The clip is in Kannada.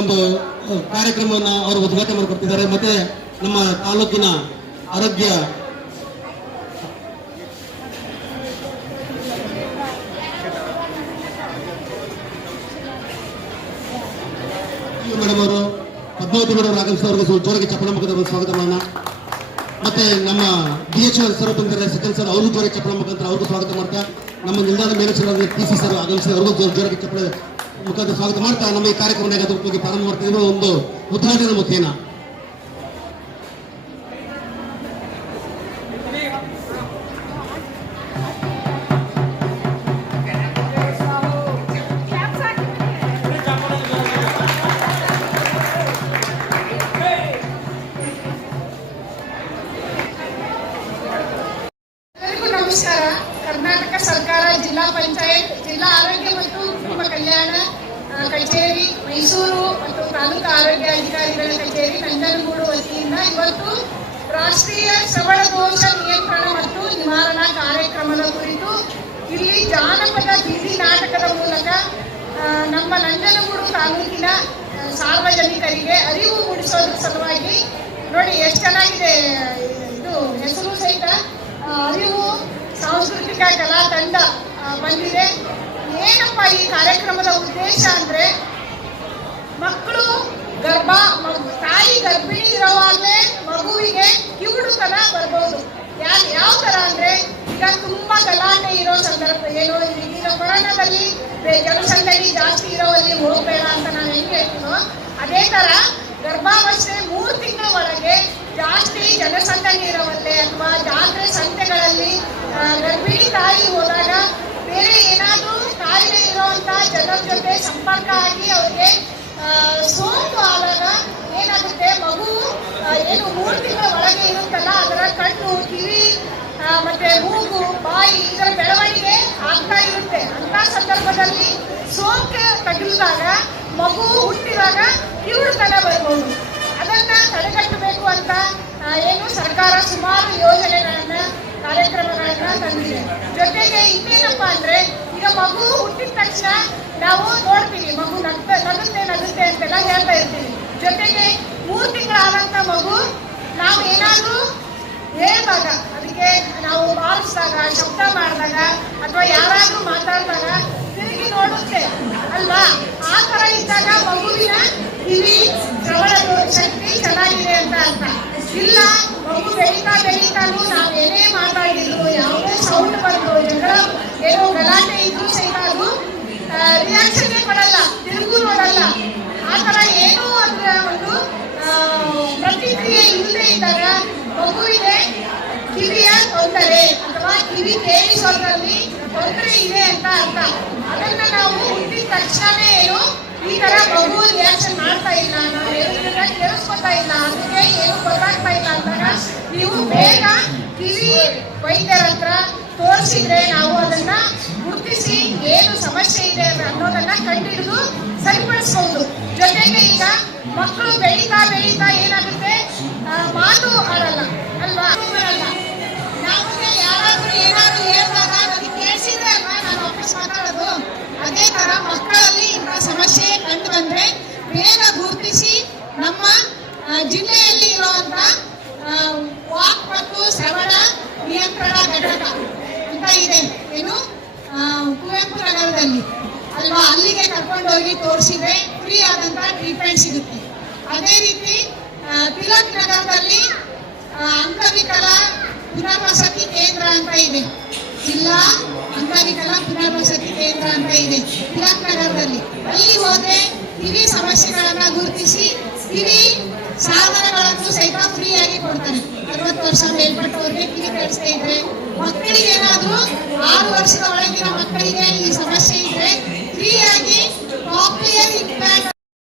ಒಂದು ಕಾರ್ಯಕ್ರಮವನ್ನು ಅವರು ಉದ್ಘಾಟನೆ ಮಾಡಿಕೊಡ್ತಿದ್ದಾರೆ. ಮತ್ತೆ ನಮ್ಮ ತಾಲೂಕಿನ ಆರೋಗ್ಯ ಮೇಡಮ್ ಅವರು, ಪದ್ಮಾವತಿ ಮೇಡಮ್ ಆಗಮಿಸಿದವರಿಗೆ ಜೋರಾಗಿ ಚಪ್ಪಳ ಮುಖದ ಸ್ವಾಗತವನ್ನು. ಮತ್ತೆ ನಮ್ಮ D H sir second sir ಅವರು ಜೋರಾಗಿ ಚಪ್ಪಳ ಮುಖಾಂತರ ಅವ್ರಿಗೂ ಸ್ವಾಗತ ಮಾಡ್ತಾ, ನಮ್ಮ ನಿಲ್ದಾಣ ಮೇನೇಜರ್ ಪಿ ಸಿ ಸರ್ ಆಗಮಿಸಿ ಅವ್ರಿಗೂ ಜೋರ್- ಜೋರಾಗಿ ಚಪ್ಪಳ ಮುಖಾಂತರ ಸ್ವಾಗತ ಮಾಡ್ತಾ, ನಮ್ಮ ಈ ಕಾರ್ಯಕ್ರಮ ಪ್ರಾರಂಭ ಮಾಡ್ತಾ ಒಂದು ಉದ್ಘಾಟನೆ ಮುಖೇನ. ಕರ್ನಾಟಕ ಸರ್ಕಾರ, ಜಿಲ್ಲಾ ಪಂಚಾಯತ್, ಜಿಲ್ಲಾ ಆರೋಗ್ಯ ಮತ್ತು ಕುಟುಂಬ ಕಲ್ಯಾಣ ಕಚೇರಿ, ಮೈಸೂರು ಮತ್ತು ತಾಲೂಕು ಆರೋಗ್ಯ ಅಧಿಕಾರಿಗಳ ಕಚೇರಿ ನಂಜನಗೂಡು ವತಿಯಿಂದ ಇವತ್ತು ರಾಷ್ಟ್ರೀಯ ಶ್ರವಣ ದೋಷ ನಿಯಂತ್ರಣ ಮತ್ತು ನಿವಾರಣಾ ಕಾರ್ಯಕ್ರಮದ ಕುರಿತು ಇಲ್ಲಿ ಜಾನಪದ ಬೀದಿ ನಾಟಕದ ಮೂಲಕ ನಮ್ಮ ನಂಜನಗೂಡು ತಾಲೂಕಿನ ಸಾರ್ವಜನಿಕರಿಗೆ ಅರಿವು ಮೂಡಿಸೋದ್ರ ಸಲುವಾಗಿ ನೋಡಿ, ಎಷ್ಟು ಚೆನ್ನಾಗಿದೆ, ಇದು ಹೆಸರು ಸಹಿತ ಅರಿವು ಸಾಂಸ್ಕೃತಿಕ ಕಲಾ ತಂಡ ಬಂದಿದೆ. ಏನಪ್ಪ ಈ ಕಾರ್ಯಕ್ರಮದ ಉದ್ದೇಶ ಅಂದ್ರೆ, ಮಕ್ಕಳು ಗರ್ಭ ತಾಯಿ ಗರ್ಭಿಣಿ ಇರೋವಾಗಲೇ ಮಗುವಿಗೆ ಕಿವುಡುತನ ಬರ್ಬೋದು. ಯಾ ಯಾವ ತರ ಅಂದ್ರೆ, ಈಗ ತುಂಬಾ ಗಲಾಟೆ ಇರೋ ಸಂದರ್ಭ. ಏನೋ ಈಗಿನ ಕೊರೋನಾದಲ್ಲಿ ಜನಸಂಖ್ಯೆ ಜಾಸ್ತಿ ಇರೋವಲ್ಲಿ ಹೋಗ್ಬೇಡ ಅಂತ ನಾನು ಹೆಂಗ್ ಹೇಳ್ತೀನೋ ಅದೇ ತರ ಗರ್ಭಾವಸ್ಥೆ ಮೂರು ತಿಂಗಳ ಒಳಗೆ ಜಾಸ್ತಿ ಜನಸಂದಣಿ ಇರುವಂತೆ ಅಥವಾ ಜಾತ್ರೆ ಸಂತೆಗಳಲ್ಲಿ ಗರ್ಭಿಣಿ ತಾಯಿ ಹೋದಾಗ ಬೇರೆ ಏನಾದರೂ ಕಾಯಿಲೆ ಇರುವಂತ ಜನರ ಜೊತೆ ಸಂಪರ್ಕ ಆಗಿ ಅವ್ರಿಗೆ ಸೋಂಕು ಆದಾಗ ಏನಾಗುತ್ತೆ? ಮಗು ಏನು ಮೂರು ತಿಂಗಳ ಒಳಗೆ ಇರುತ್ತಲ್ಲ, ಅದರ ಕಣ್ಣು, ಕಿವಿ ಮತ್ತೆ ಮೂಗು, ಬಾಯಿ ಇದರ ಬೆಳವಣಿಗೆ ಆಗ್ತಾ ಇರುತ್ತೆ. ಅಂತ ಸಂದರ್ಭದಲ್ಲಿ ಸೋಂಕು ತಗುಲಿದಾಗ ಮಗು ಹುಟ್ಟಿದಾಗ ಕಿವುಡುತನ ಬರ್ಬೋದು. ಅದನ್ನ ತಡೆಗಟ್ಟಬೇಕು ಅಂತ ಏನು ಸರ್ಕಾರ ಸುಮಾರು ಯೋಜನೆಗಳನ್ನ, ಕಾರ್ಯಕ್ರಮಗಳನ್ನ ತಂದಿದೆ. ಜೊತೆಗೆ ಇನ್ನೇನಪ್ಪ ಅಂದ್ರೆ, ಈಗ ಮಗು ಹುಟ್ಟಿದ ತಕ್ಷಣ ನಾವು ನೋಡ್ತೀವಿ, ಮಗು ನಗ್ತ, ನಗುತ್ತೆ ನಗುತ್ತೆ ಅಂತೆಲ್ಲ ಹೇಳ್ತಾ ಇರ್ತೀವಿ. ಜೊತೆಗೆ ಮೂರು ತಿಂಗಳಾದಂತ ಮಗು ನಾವು ಏನಾದ್ರೂ ಹೇಳಿದಾಗ ಅದಕ್ಕೆ ನಾವು ಬಾರಿಸಿದಾಗ ಶಬ್ದ ಮಾಡಿದಾಗ ಅಥವಾ ಯಾರಾದ್ರೂ ಮಾತಾಡಿದಾಗ ತಿರುಗಿ ನೋಡುತ್ತೆ, ಅಲ್ವಾ? ಆ ತರ ಇದ್ದಾಗ ಮಗುವಿನ ಕಿವಿ ಶ್ರವಣದ ಶಕ್ತಿ ಚೆನ್ನಾಗಿದೆ ಅಂತ ಅರ್ಥ. ಇಲ್ಲ, ಮಗು ಬೆಳೀತಾ ಬೆಳೀತಾನು ನಾವು ಏನೇ ಮಾತಾಡಿದ್ರು, ಯಾವುದೇ ಸೌಂಡ್ ಬಂದು, ಜಗಳ, ಏನೋ ಗಲಾಟೆ ಇದ್ರು ಸಹಿತ ಅದು ರಿಯಾಕ್ಷನ್ ಕೊಡಲ್ಲ ತಿರುಗು ನೋಡಲ್ಲ. ಆ ತರ ಏನೋ ಅದರ ಒಂದು ಪ್ರತಿಕ್ರಿಯೆ ಇಲ್ಲದೆ ಇದ್ದಾಗ ಮಗುವಿಗೆ ಕಿವಿಯ ತೊಂದರೆ ಅಥವಾ ಕಿವಿ ಕೇಳಿಸೋದ್ರಲ್ಲಿ ತೊಂದರೆ ಇದೆ ಅಂತ ಅದನ್ನ ನಾವು ಹುಟ್ಟಿದ ತಕ್ಷಣವೇ ಏನು ಈ ತರ ಮಗು ರಿಯಾಕ್ಷನ್ ಮಾಡ್ತಾ ಇಲ್ಲ, ನಾವು ಹೇಳಿದ್ರೆ ಕೇಳಿಸ್ಕೊತಾ ಇಲ್ಲ, ಅದಕ್ಕೆ ಏನು ಗೊತ್ತಾಗ್ತಾ ಇಲ್ಲ ಅಂದಾಗ ನೀವು ಬೇಗ ಕಿವಿ ವೈದ್ಯರ ಹತ್ರ ತೋರಿಸಿದ್ರೆ ನಾವು ಅದನ್ನ ಗುರುತಿಸಿ ಏನು ಸಮಸ್ಯೆ ಇದೆ ಅನ್ನೋದನ್ನ ಕಂಡಿಡಿದು ಸರಿಪಡಿಸಬಹುದು ಜೊತೆಗೆ ಈಗ ಮಕ್ಕಳು ಬೆಳೀತಾ ಬೆಳೀತಾ ಏನಾಗುತ್ತೆ ಮಾತು ಆಡಲ್ಲ ಅಲ್ವಾ ಬರಲ್ಲ ನಮಗೆ ಯಾರಾದ್ರೂ ಏನಾದ್ರೂ ಹೇಳಿದಾಗ ನನಗೆ ಕೇಳಿಸಿದ್ರೆ ಅಲ್ವಾ ನಾನು ವಾಪಸ್ ಮಾತಾಡೋದು ಅದೇ ತರ ಮಕ್ಕಳಲ್ಲಿ ಇಂಥ ಸಮಸ್ಯೆ ಕಂಡು ಬಂದ್ರೆ ಬೇಗ ಗುರುತಿಸಿ ನಮ್ಮ ಆ, ಜಿಲ್ಲೆಯಲ್ಲಿ ಇರುವಂತ ಆ, ವಾಕ್ ಮತ್ತು ಶ್ರವಣ ನಿಯಂತ್ರಣ ಘಟಕ ಅಂತ ಇದೆ ಏನು ಆ, ಕುವೆಂಪು ನಗರದಲ್ಲಿ ಅಲ್ವಾ ಅಲ್ಲಿಗೆ ಕರ್ಕೊಂಡೋಗಿ ತೋರಿಸಿದ್ರೆ ಫ್ರೀ ಆದಂತ ಟ್ರೀಟ್ಮೆಂಟ್ ಸಿಗುತ್ತೆ. ಅದೇ ರೀತಿ ತಿಲಕ್ ನಗರದಲ್ಲಿ ಅಂಗವಿಕಲ ಪುನರ್ವಸತಿ ಕೇಂದ್ರ ಅಂತ ಇದೆ. ಜಿಲ್ಲಾ ಅಂಗವಿಕಲ ಪುನರ್ವಸತಿ ಕೇಂದ್ರ ಅಂತ ಇದೆ ತಿಲಕ್ ನಗರದಲ್ಲಿ. ಅಲ್ಲಿ ಹೋದ್ರೆ ಕಿವಿ ಸಮಸ್ಯೆಗಳನ್ನ ಗುರುತಿಸಿ, ಕಿವಿ ಸಾಧನಗಳನ್ನು ಸಹಿತ ಫ್ರೀಯಾಗಿ ಕೊಡ್ತಾರೆ. ಅರವತ್ತು ವರ್ಷ ಮೇಲ್ಪಟ್ಟವರಿಗೆ